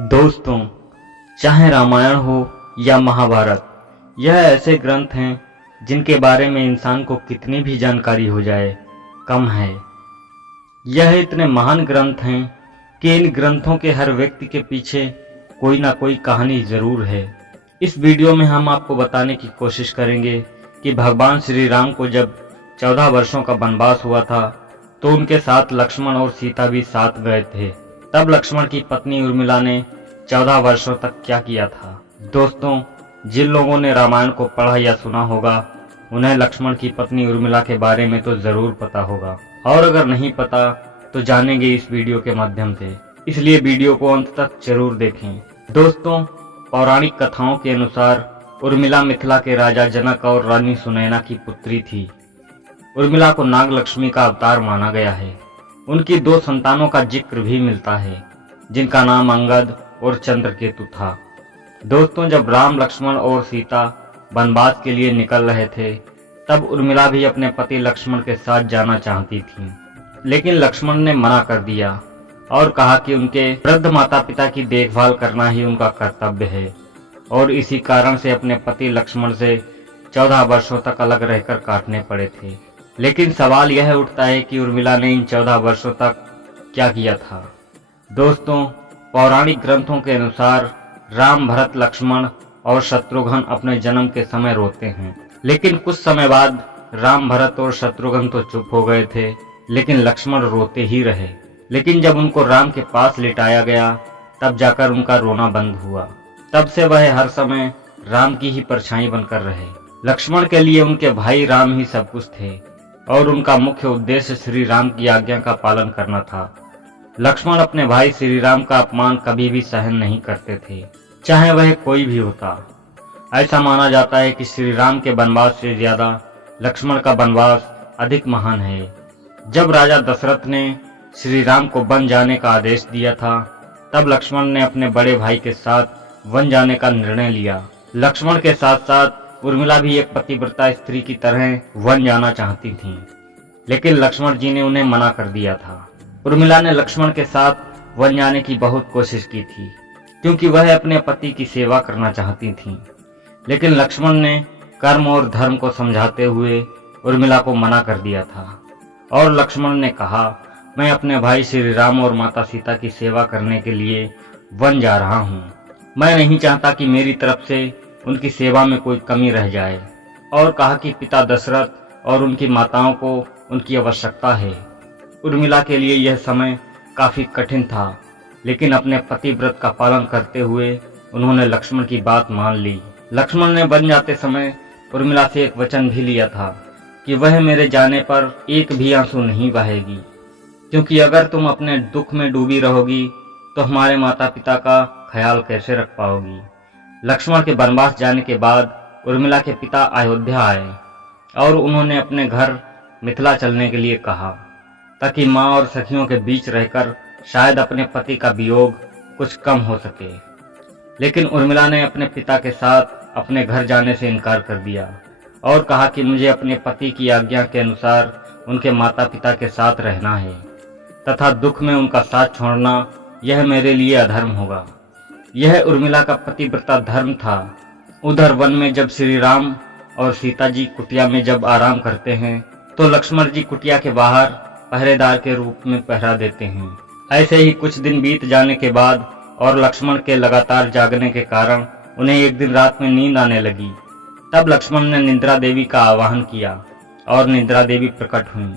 दोस्तों, चाहे रामायण हो या महाभारत, यह ऐसे ग्रंथ हैं जिनके बारे में इंसान को कितनी भी जानकारी हो जाए कम है। यह इतने महान ग्रंथ हैं कि इन ग्रंथों के हर व्यक्ति के पीछे कोई ना कोई कहानी जरूर है। इस वीडियो में हम आपको बताने की कोशिश करेंगे कि भगवान श्री राम को जब 14 वर्षों का वनवास हुआ था तो उनके साथ लक्ष्मण और सीता भी साथ गए थे। तब लक्ष्मण की पत्नी उर्मिला ने 14 वर्षों तक क्या किया था। दोस्तों, जिन लोगों ने रामायण को पढ़ा या सुना होगा उन्हें लक्ष्मण की पत्नी उर्मिला के बारे में तो जरूर पता होगा, और अगर नहीं पता तो जानेंगे इस वीडियो के माध्यम से, इसलिए वीडियो को अंत तक जरूर देखें। दोस्तों, पौराणिक कथाओं के अनुसार उर्मिला मिथिला के राजा जनक और रानी सुनैना की पुत्री थी। उर्मिला को नाग लक्ष्मी का अवतार माना गया है। उनकी 2 संतानों का जिक्र भी मिलता है जिनका नाम अंगद और चंद्रकेतु था। दोस्तों, जब राम, लक्ष्मण और सीता वनवास के लिए निकल रहे थे तब उर्मिला भी अपने पति लक्ष्मण के साथ जाना चाहती थी, लेकिन लक्ष्मण ने मना कर दिया और कहा कि उनके वृद्ध माता पिता की देखभाल करना ही उनका कर्तव्य है, और इसी कारण से अपने पति लक्ष्मण से 14 वर्षों तक अलग रहकर काटने पड़े थे। लेकिन सवाल यह उठता है कि उर्मिला ने इन 14 वर्षों तक क्या किया था। दोस्तों, पौराणिक ग्रंथों के अनुसार राम, भरत, लक्ष्मण और शत्रुघ्न अपने जन्म के समय रोते हैं, लेकिन कुछ समय बाद राम, भरत और शत्रुघ्न तो चुप हो गए थे, लेकिन लक्ष्मण रोते ही रहे। लेकिन जब उनको राम के पास लिटाया गया तब जाकर उनका रोना बंद हुआ। तब से वह हर समय राम की ही परछाई बनकर रहे। लक्ष्मण के लिए उनके भाई राम ही सब कुछ थे और उनका मुख्य उद्देश्य श्री राम की आज्ञा का पालन करना था। लक्ष्मण अपने भाई श्री राम का अपमान कभी भी सहन नहीं करते थे, चाहे वह कोई भी होता। ऐसा माना जाता है कि श्री राम के वनवास से ज्यादा लक्ष्मण का वनवास अधिक महान है। जब राजा दशरथ ने श्री राम को वन जाने का आदेश दिया था तब लक्ष्मण ने अपने बड़े भाई के साथ वन जाने का निर्णय लिया। लक्ष्मण के साथ साथ उर्मिला भी एक पतिव्रता स्त्री की तरह वन जाना चाहती थीं, लेकिन लक्ष्मण जी ने उन्हें मना कर दिया था। उर्मिला ने लक्ष्मण के साथ वन जाने की बहुत कोशिश की थी क्योंकि वह अपने पति की सेवा करना चाहती थीं, लेकिन लक्ष्मण ने कर्म और धर्म को समझाते हुए उर्मिला को मना कर दिया था। और लक्ष्मण ने कहा, मैं अपने भाई श्री राम और माता सीता की सेवा करने के लिए वन जा रहा हूँ। मैं नहीं चाहता कि मेरी तरफ से उनकी सेवा में कोई कमी रह जाए। और कहा कि पिता दशरथ और उनकी माताओं को उनकी आवश्यकता है। उर्मिला के लिए यह समय काफी कठिन था, लेकिन अपने पतिव्रत का पालन करते हुए उन्होंने लक्ष्मण की बात मान ली। लक्ष्मण ने वन जाते समय उर्मिला से एक वचन भी लिया था कि वह मेरे जाने पर एक भी आंसू नहीं बहाएगी, क्योंकि अगर तुम अपने दुख में डूबी रहोगी तो हमारे माता पिता का ख्याल कैसे रख पाओगी। लक्ष्मण के वनवास जाने के बाद उर्मिला के पिता अयोध्या आए और उन्होंने अपने घर मिथिला चलने के लिए कहा, ताकि माँ और सखियों के बीच रहकर शायद अपने पति का वियोग कुछ कम हो सके। लेकिन उर्मिला ने अपने पिता के साथ अपने घर जाने से इनकार कर दिया और कहा कि मुझे अपने पति की आज्ञा के अनुसार उनके माता पिता के साथ रहना है तथा दुख में उनका साथ छोड़ना यह मेरे लिए अधर्म होगा। यह उर्मिला का पतिव्रता धर्म था। उधर वन में जब श्री राम और सीता जी कुटिया में जब आराम करते हैं तो लक्ष्मण जी कुटिया के बाहर पहरेदार के रूप में पहरा देते हैं। ऐसे ही कुछ दिन बीत जाने के बाद और लक्ष्मण के लगातार जागने के कारण उन्हें एक दिन रात में नींद आने लगी। तब लक्ष्मण ने निद्रा देवी का आवाहन किया और निद्रा देवी प्रकट हुई।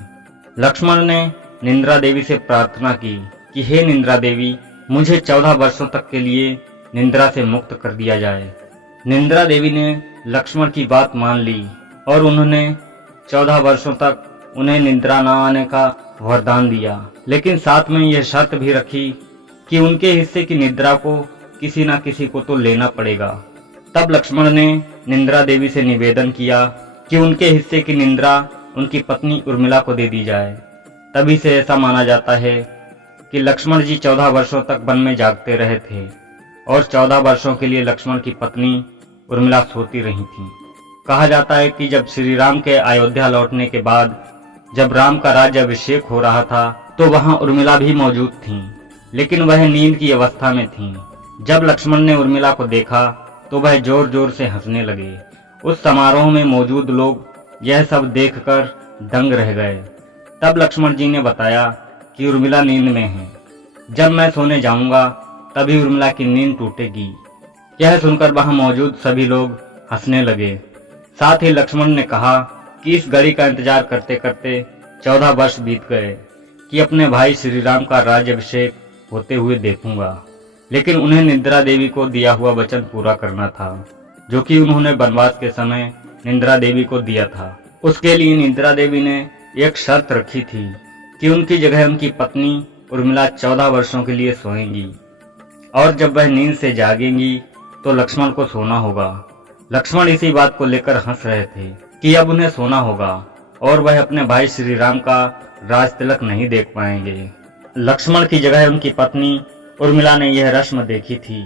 लक्ष्मण ने निद्रा देवी से प्रार्थना की कि हे निद्रा देवी, मुझे 14 वर्षों तक के लिए निद्रा से मुक्त कर दिया जाए। निद्रा देवी ने लक्ष्मण की बात मान ली और उन्होंने 14 वर्षों तक उन्हें निद्रा न आने का वरदान दिया, लेकिन साथ में यह शर्त भी रखी कि उनके हिस्से की निद्रा को किसी न किसी को तो लेना पड़ेगा। तब लक्ष्मण ने निद्रा देवी से निवेदन किया कि उनके हिस्से की निद्रा उनकी पत्नी उर्मिला को दे दी जाए। तभी से ऐसा माना जाता है कि लक्ष्मण जी 14 वर्षों तक वन में जागते रहे थे और 14 वर्षों के लिए लक्ष्मण की पत्नी उर्मिला सोती रही थी। कहा जाता है कि जब श्री राम के अयोध्या लौटने के बाद जब राम का राज्य अभिषेक हो रहा था तो वहां उर्मिला भी मौजूद थीं, लेकिन वह नींद की अवस्था में थीं। जब लक्ष्मण ने उर्मिला को देखा तो वह जोर जोर से हंसने लगे। उस समारोह में मौजूद लोग यह सब देखकर दंग रह गए। तब लक्ष्मण जी ने बताया कि उर्मिला नींद में है। जब मैं सोने जाऊंगा तभी उर्मिला की नींद टूटेगी। यह सुनकर वहां मौजूद सभी लोग हंसने लगे। साथ ही लक्ष्मण ने कहा कि इस घड़ी का इंतजार करते करते 14 वर्ष बीत गए कि अपने भाई श्री राम का राज्याभिषेक होते हुए देखूंगा। लेकिन उन्हें निद्रा देवी को दिया हुआ वचन पूरा करना था, जो कि उन्होंने वनवास के समय निद्रा देवी को दिया था। उसके लिए निद्रा देवी ने एक शर्त रखी थी कि उनकी जगह उनकी पत्नी उर्मिला 14 वर्षों के लिए सोएंगी और जब वह नींद से जागेंगी तो लक्ष्मण को सोना होगा। लक्ष्मण इसी बात को लेकर हंस रहे थे कि अब उन्हें सोना होगा और वह अपने भाई श्री राम का राज तिलक नहीं देख पाएंगे। लक्ष्मण की जगह उनकी पत्नी उर्मिला ने यह रस्म देखी थी।